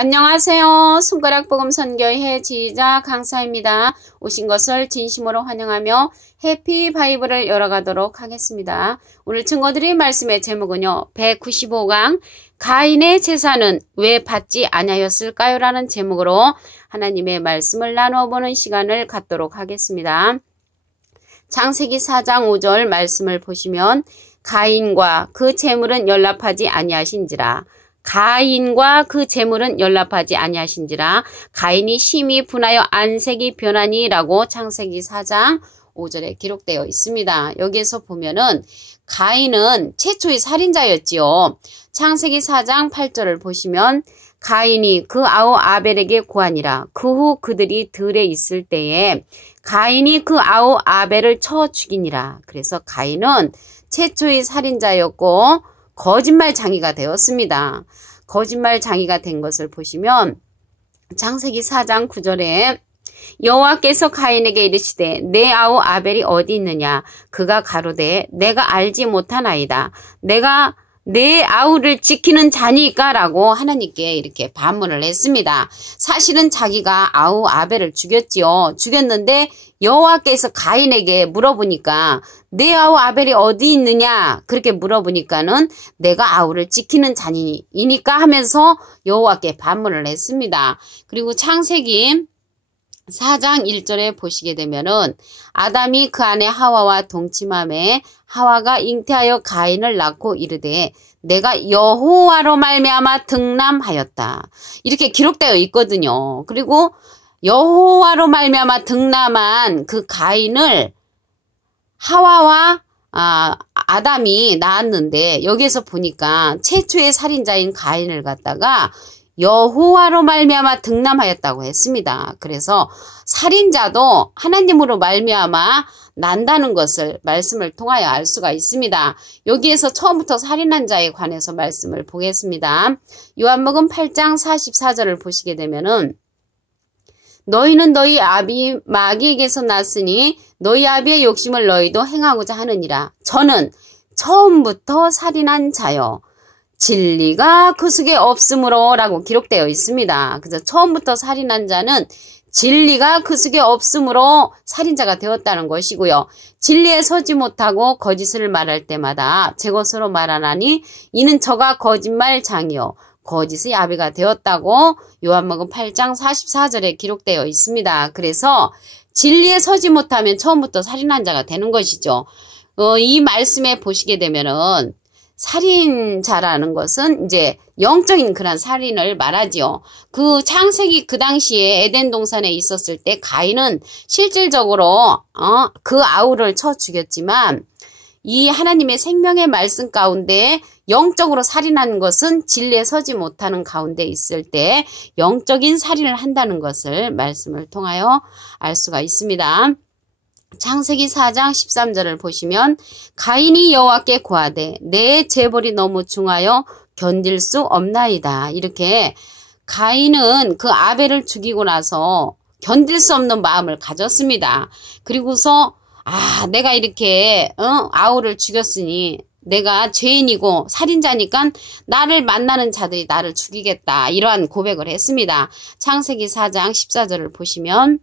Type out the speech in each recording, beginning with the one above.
안녕하세요. 손가락복음 선교회 지휘자 강사입니다. 오신 것을 진심으로 환영하며 해피 바이블을 열어가도록 하겠습니다. 오늘 증거드릴 말씀의 제목은요. 195강 가인의 제사는 왜 받지 아니하였을까요? 라는 제목으로 하나님의 말씀을 나누어보는 시간을 갖도록 하겠습니다. 창세기 4장 5절 말씀을 보시면 가인과 그 재물은 연락하지 아니하신지라. 가인과 그 재물은 연락하지 아니하신지라. 가인이 심히 분하여 안색이 변하니라고 창세기 4장 5절에 기록되어 있습니다. 여기에서 보면은 가인은 최초의 살인자였지요. 창세기 4장 8절을 보시면 가인이 그 아우 아벨에게 고하니라. 그 후 그들이 들에 있을 때에 가인이 그 아우 아벨을 쳐 죽이니라. 그래서 가인은 최초의 살인자였고 거짓말장이가 되었습니다. 거짓말장이가 된 것을 보시면 창세기 4장 9절에 여호와께서 가인에게 이르시되 내 아우 아벨이 어디 있느냐. 그가 가로되 내가 알지 못하나이다. 내가 내 아우를 지키는 자니까 라고 하나님께 이렇게 반문을 했습니다. 사실은 자기가 아우 아벨을 죽였지요. 죽였는데 여호와께서 가인에게 물어보니까 내 아우 아벨이 어디 있느냐 그렇게 물어보니까는 내가 아우를 지키는 자니까 하면서 여호와께 반문을 했습니다. 그리고 창세기 4장 1절에 보시게 되면은 아담이 그 아내 하와와 동침함에 하와가 잉태하여 가인을 낳고 이르되 내가 여호와로 말미암아 등남하였다. 이렇게 기록되어 있거든요. 그리고 여호와로 말미암아 등남한 그 가인을 하와와 아담이 낳았는데 여기에서 보니까 최초의 살인자인 가인을 갖다가 여호와로 말미암아 등남하였다고 했습니다. 그래서 살인자도 하나님으로 말미암아 난다는 것을 말씀을 통하여 알 수가 있습니다. 여기에서 처음부터 살인한 자에 관해서 말씀을 보겠습니다. 요한복음 8장 44절을 보시게 되면은 너희는 너희 아비 마귀에게서 났으니 너희 아비의 욕심을 너희도 행하고자 하느니라. 저는 처음부터 살인한 자요. 진리가 그 속에 없으므로 라고 기록되어 있습니다. 그래서 처음부터 살인한 자는 진리가 그 속에 없으므로 살인자가 되었다는 것이고요. 진리에 서지 못하고 거짓을 말할 때마다 제 것으로 말하나니 이는 저가 거짓말장이요 거짓의 아비가 되었다고 요한복음 8장 44절에 기록되어 있습니다. 그래서 진리에 서지 못하면 처음부터 살인한 자가 되는 것이죠. 이 말씀에 보시게 되면은 살인자라는 것은 이제 영적인 그런 살인을 말하지요. 그 창세기 그 당시에 에덴 동산에 있었을 때 가인은 실질적으로 그 아우를 쳐 죽였지만 이 하나님의 생명의 말씀 가운데 영적으로 살인하는 것은 진리에 서지 못하는 가운데 있을 때 영적인 살인을 한다는 것을 말씀을 통하여 알 수가 있습니다. 창세기 4장 13절을 보시면 가인이 여호와께 고하되 내 재벌이 너무 중하여 견딜 수 없나이다. 이렇게 가인은 그 아벨을 죽이고 나서 견딜 수 없는 마음을 가졌습니다. 그리고서 내가 이렇게 아우를 죽였으니 내가 죄인이고 살인자니까 나를 만나는 자들이 나를 죽이겠다. 이러한 고백을 했습니다. 창세기 4장 14절을 보시면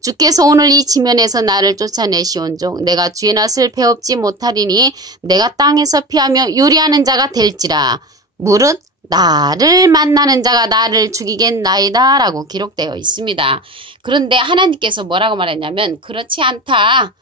주께서 오늘 이 지면에서 나를 쫓아내시온즉 내가 뒤에 낫을 배웁지 못하리니 내가 땅에서 피하며 요리하는 자가 될지라 무릇 나를 만나는 자가 나를 죽이겠나이다 라고 기록되어 있습니다. 그런데 하나님께서 뭐라고 말했냐면 그렇지 않다.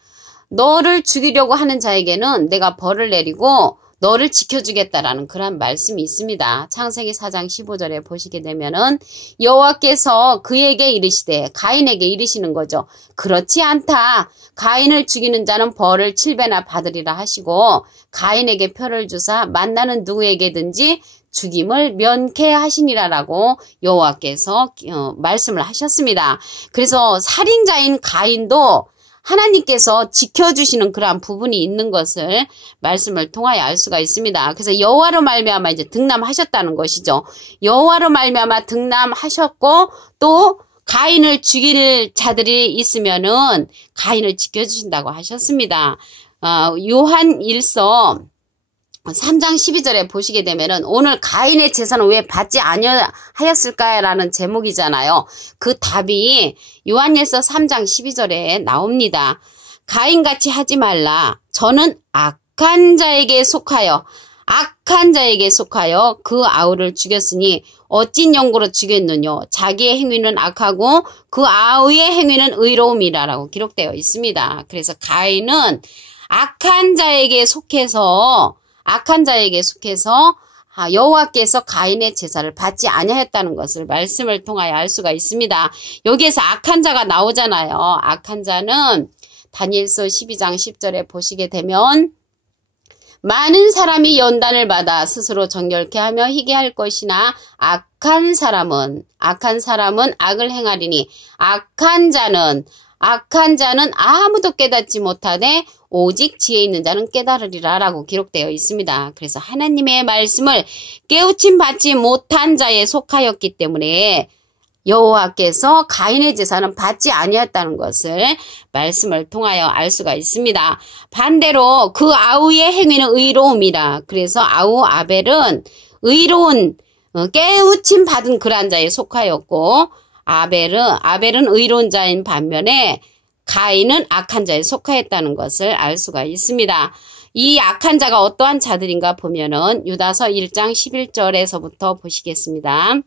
너를 죽이려고 하는 자에게는 내가 벌을 내리고 너를 지켜주겠다라는 그런 말씀이 있습니다. 창세기 4장 15절에 보시게 되면은 여호와께서 그에게 이르시되 가인에게 이르시는 거죠. 그렇지 않다. 가인을 죽이는 자는 벌을 7배나 받으리라 하시고 가인에게 표를 주사 만나는 누구에게든지 죽임을 면케하시니라라고 여호와께서 말씀을 하셨습니다. 그래서 살인자인 가인도 하나님께서 지켜주시는 그러한 부분이 있는 것을 말씀을 통하여 알 수가 있습니다. 그래서 여호와로 말미암아 이제 등남하셨다는 것이죠. 여호와로 말미암아 등남하셨고 또 가인을 죽일 자들이 있으면은 가인을 지켜주신다고 하셨습니다. 요한 1서 3장 12절에 보시게 되면은 오늘 가인의 제사는 왜 받지 아니하였을까라는 제목이잖아요. 그 답이 요한일서 3장 12절에 나옵니다. 가인같이 하지 말라. 저는 악한 자에게 속하여 그 아우를 죽였으니 어찐 영구로 죽였느냐. 자기의 행위는 악하고 그 아우의 행위는 의로움이라라고 기록되어 있습니다. 그래서 가인은 악한 자에게 속해서 여호와께서 가인의 제사를 받지 아니하였다는 것을 말씀을 통하여 알 수가 있습니다. 여기에서 악한 자가 나오잖아요. 악한 자는 다니엘서 12장 10절에 보시게 되면 많은 사람이 연단을 받아 스스로 정결케 하며 희게 할 것이나 악한 사람은 악을 행하리니 악한 자는 아무도 깨닫지 못하되 오직 지혜 있는 자는 깨달으리라 라고 기록되어 있습니다. 그래서 하나님의 말씀을 깨우침 받지 못한 자에 속하였기 때문에 여호와께서 가인의 제사는 받지 아니했다는 것을 말씀을 통하여 알 수가 있습니다. 반대로 그 아우의 행위는 의로움이라. 그래서 아우 아벨은 의로운 깨우침 받은 그러한 자에 속하였고 아벨은 의로운 자인 반면에 가인은 악한 자에 속하였다는 것을 알 수가 있습니다. 이 악한 자가 어떠한 자들인가 보면은 유다서 1장 11절에서부터 보시겠습니다.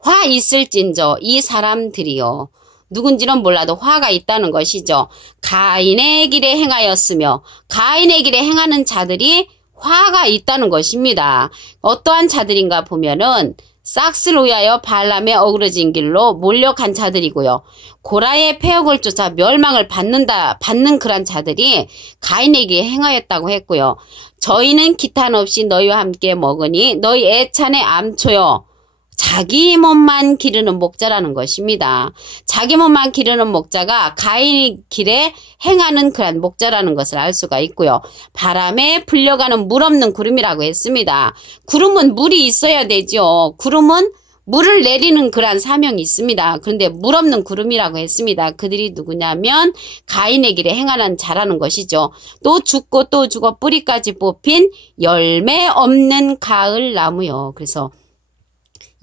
화 있을진저 이 사람들이요. 누군지는 몰라도 화가 있다는 것이죠. 가인의 길에 행하였으며 가인의 길에 행하는 자들이 화가 있다는 것입니다. 어떠한 자들인가 보면은 싹스를 위하여 발람의 어그러진 길로 몰려간 자들이고요. 고라의 폐역을 쫓아 멸망을 받는 그런 자들이 가인에게 행하였다고 했고요. 저희는 기탄 없이 너희와 함께 먹으니 너희 애찬의 암초여. 자기 몸만 기르는 목자라는 것입니다. 자기 몸만 기르는 목자가 가인의 길에 행하는 그런 목자라는 것을 알 수가 있고요. 바람에 불려가는 물 없는 구름이라고 했습니다. 구름은 물이 있어야 되죠. 구름은 물을 내리는 그러한 사명이 있습니다. 그런데 물 없는 구름이라고 했습니다. 그들이 누구냐면 가인의 길에 행하는 자라는 것이죠. 또 죽고 또 죽어 뿌리까지 뽑힌 열매 없는 가을 나무요. 그래서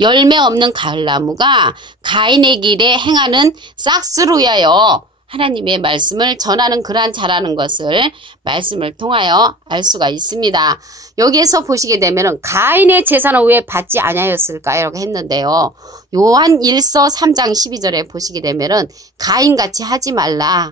열매 없는 가을나무가 가인의 길에 행하는 싹스를 위하여 하나님의 말씀을 전하는 그러한 자라는 것을 말씀을 통하여 알 수가 있습니다. 여기에서 보시게 되면 가인의 제사는 왜 받지 아니하였을까 이렇게 했는데요. 요한 1서 3장 12절에 보시게 되면 가인같이 하지 말라.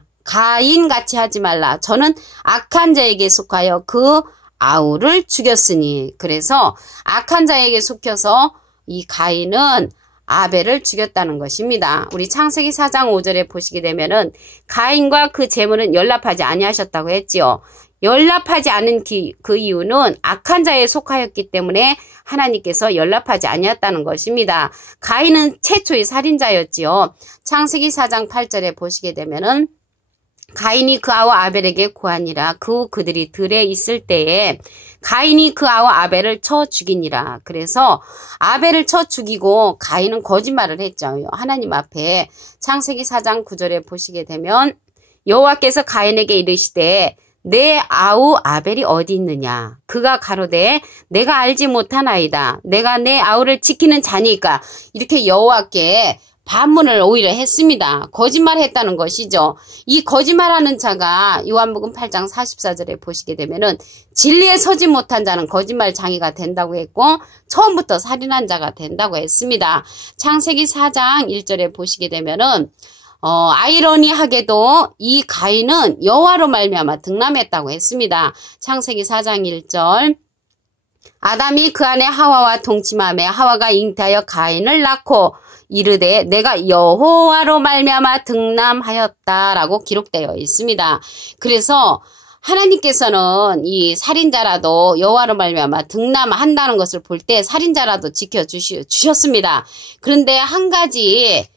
저는 악한 자에게 속하여 그 아우를 죽였으니. 그래서 악한 자에게 속혀서 이 가인은 아벨을 죽였다는 것입니다. 우리 창세기 4장 5절에 보시게 되면은 가인과 그 제물은 연합하지 아니하셨다고 했지요. 연합하지 않은 그 이유는 악한 자에 속하였기 때문에 하나님께서 연합하지 아니했다는 것입니다. 가인은 최초의 살인자였지요. 창세기 4장 8절에 보시게 되면은 가인이 그 아우 아벨에게 구하니라. 그들이 들에 있을 때에 가인이 그 아우 아벨을 쳐 죽이니라. 그래서 아벨을 쳐 죽이고 가인은 거짓말을 했죠. 하나님 앞에 창세기 4장 9절에 보시게 되면 여호와께서 가인에게 이르시되 내 아우 아벨이 어디 있느냐. 그가 가로되 내가 알지 못하나이다. 내가 내 아우를 지키는 자니까. 이렇게 여호와께 반문을 오히려 했습니다. 거짓말했다는 것이죠. 이 거짓말하는 자가 요한복음 8장 44절에 보시게 되면은 진리에 서지 못한 자는 거짓말 장이가 된다고 했고 처음부터 살인한 자가 된다고 했습니다. 창세기 4장 1절에 보시게 되면은 아이러니하게도 이 가인은 여호와로 말미암아 등남했다고 했습니다. 창세기 4장 1절 아담이 그 안에 하와와 동침하며 하와가 잉태하여 가인을 낳고 이르되 내가 여호와로 말미암아 등남하였다라고 기록되어 있습니다. 그래서 하나님께서는 이 살인자라도 여호와로 말미암아 등남한다는 것을 볼 때 살인자라도 지켜주셨습니다. 그런데 한 가지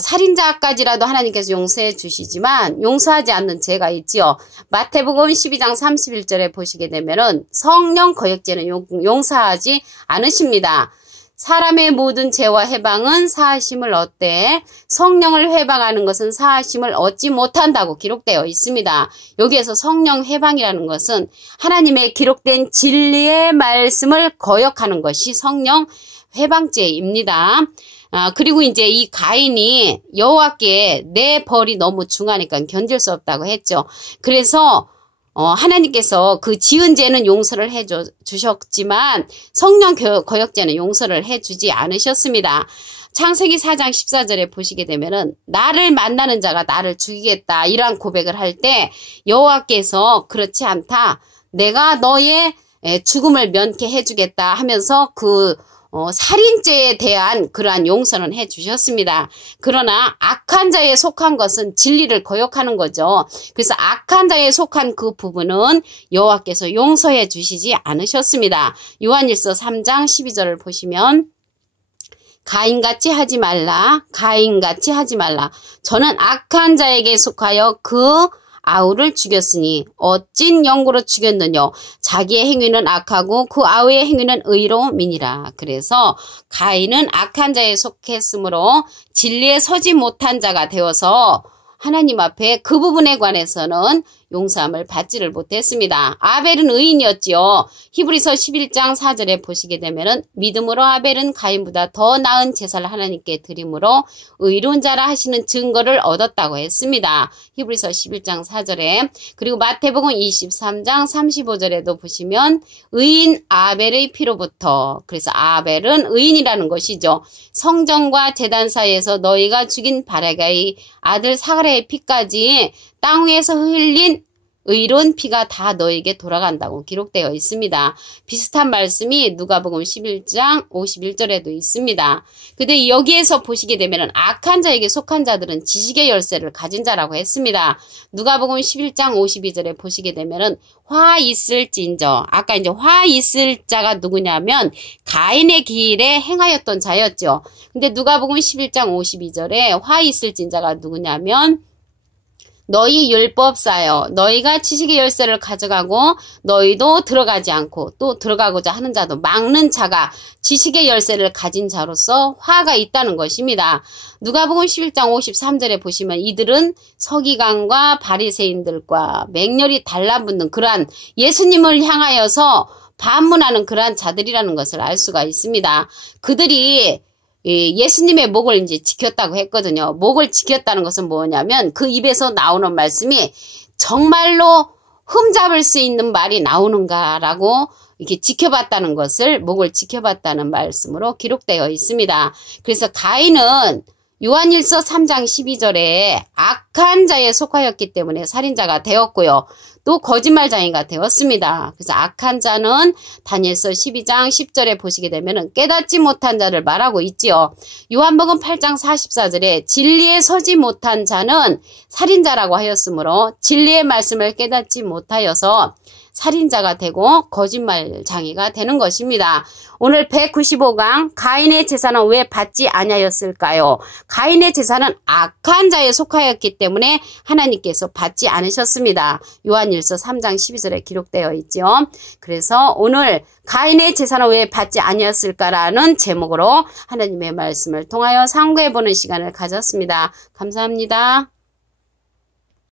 살인자까지라도 하나님께서 용서해 주시지만 용서하지 않는 죄가 있지요. 마태복음 12장 31절에 보시게 되면은 성령 거역죄는 용서하지 않으십니다. 사람의 모든 죄와 해방은 사하심을 얻되 성령을 해방하는 것은 사하심을 얻지 못한다고 기록되어 있습니다. 여기에서 성령 해방이라는 것은 하나님의 기록된 진리의 말씀을 거역하는 것이 성령 해방죄입니다. 그리고 이제 이 가인이 여호와께 내 벌이 너무 중하니까 견딜 수 없다고 했죠. 그래서 하나님께서 그 지은 죄는 용서를 해 주셨지만 성령 거역죄는 용서를 해 주지 않으셨습니다. 창세기 4장 14절에 보시게 되면은 나를 만나는 자가 나를 죽이겠다 이러한 고백을 할 때 여호와께서 그렇지 않다. 내가 너의 죽음을 면케해 주겠다 하면서 그 살인죄에 대한 그러한 용서는 해 주셨습니다. 그러나 악한 자에 속한 것은 진리를 거역하는 거죠. 그래서 악한 자에 속한 그 부분은 여호와께서 용서해 주시지 않으셨습니다. 요한일서 3장 12절을 보시면 가인같이 하지 말라. 가인같이 하지 말라. 저는 악한 자에게 속하여 그 아우를 죽였으니 어찐 영구로 죽였느뇨. 자기의 행위는 악하고 그 아우의 행위는 의로움이니라. 그래서 가인은 악한 자에 속했으므로 진리에 서지 못한 자가 되어서 하나님 앞에 그 부분에 관해서는 용서함을 받지를 못했습니다. 아벨은 의인이었지요. 히브리서 11장 4절에 보시게 되면은 믿음으로 아벨은 가인보다 더 나은 제사를 하나님께 드림으로 의로운 자라 하시는 증거를 얻었다고 했습니다. 히브리서 11장 4절에 그리고 마태복음 23장 35절에도 보시면 의인 아벨의 피로부터 그래서 아벨은 의인이라는 것이죠. 성전과 제단 사이에서 너희가 죽인 바라가의 아들 사가랴의 피까지 땅 위에서 흘린 의로운 피가 다 너에게 돌아간다고 기록되어 있습니다. 비슷한 말씀이 누가복음 11장 51절에도 있습니다. 근데 여기에서 보시게 되면 악한 자에게 속한 자들은 지식의 열쇠를 가진 자라고 했습니다. 누가복음 11장 52절에 보시게 되면은 화 있을진저 아까 이제 화 있을 자가 누구냐면 가인의 길에 행하였던 자였죠. 근데 누가복음 11장 52절에 화 있을진자가 누구냐면 너희 율법사여 너희가 지식의 열쇠를 가져가고 너희도 들어가지 않고 또 들어가고자 하는 자도 막는 자가 지식의 열쇠를 가진 자로서 화가 있다는 것입니다. 누가복음 11장 53절에 보시면 이들은 서기관과 바리새인들과 맹렬히 달라붙는 그러한 예수님을 향하여서 반문하는 그러한 자들이라는 것을 알 수가 있습니다. 그들이 예수님의 목을 이제 지켰다고 했거든요. 목을 지켰다는 것은 뭐냐면 그 입에서 나오는 말씀이 정말로 흠잡을 수 있는 말이 나오는가라고 이렇게 지켜봤다는 것을 목을 지켜봤다는 말씀으로 기록되어 있습니다. 그래서 가인은 요한일서 3장 12절에 악한 자에 속하였기 때문에 살인자가 되었고요. 또 거짓말장애가 되었습니다. 그래서 악한 자는 다니엘서 12장 10절에 보시게 되면 깨닫지 못한 자를 말하고 있지요. 요한복음 8장 44절에 진리에 서지 못한 자는 살인자라고 하였으므로 진리의 말씀을 깨닫지 못하여서 살인자가 되고 거짓말장애가 되는 것입니다. 오늘 195강 가인의 제사는 왜 받지 아니하였을까요? 가인의 제사는 악한 자에 속하였기 때문에 하나님께서 받지 않으셨습니다. 요한일서 3장 12절에 기록되어 있죠. 그래서 오늘 가인의 제사는 왜 받지 아니하였을까라는 제목으로 하나님의 말씀을 통하여 상고해보는 시간을 가졌습니다. 감사합니다.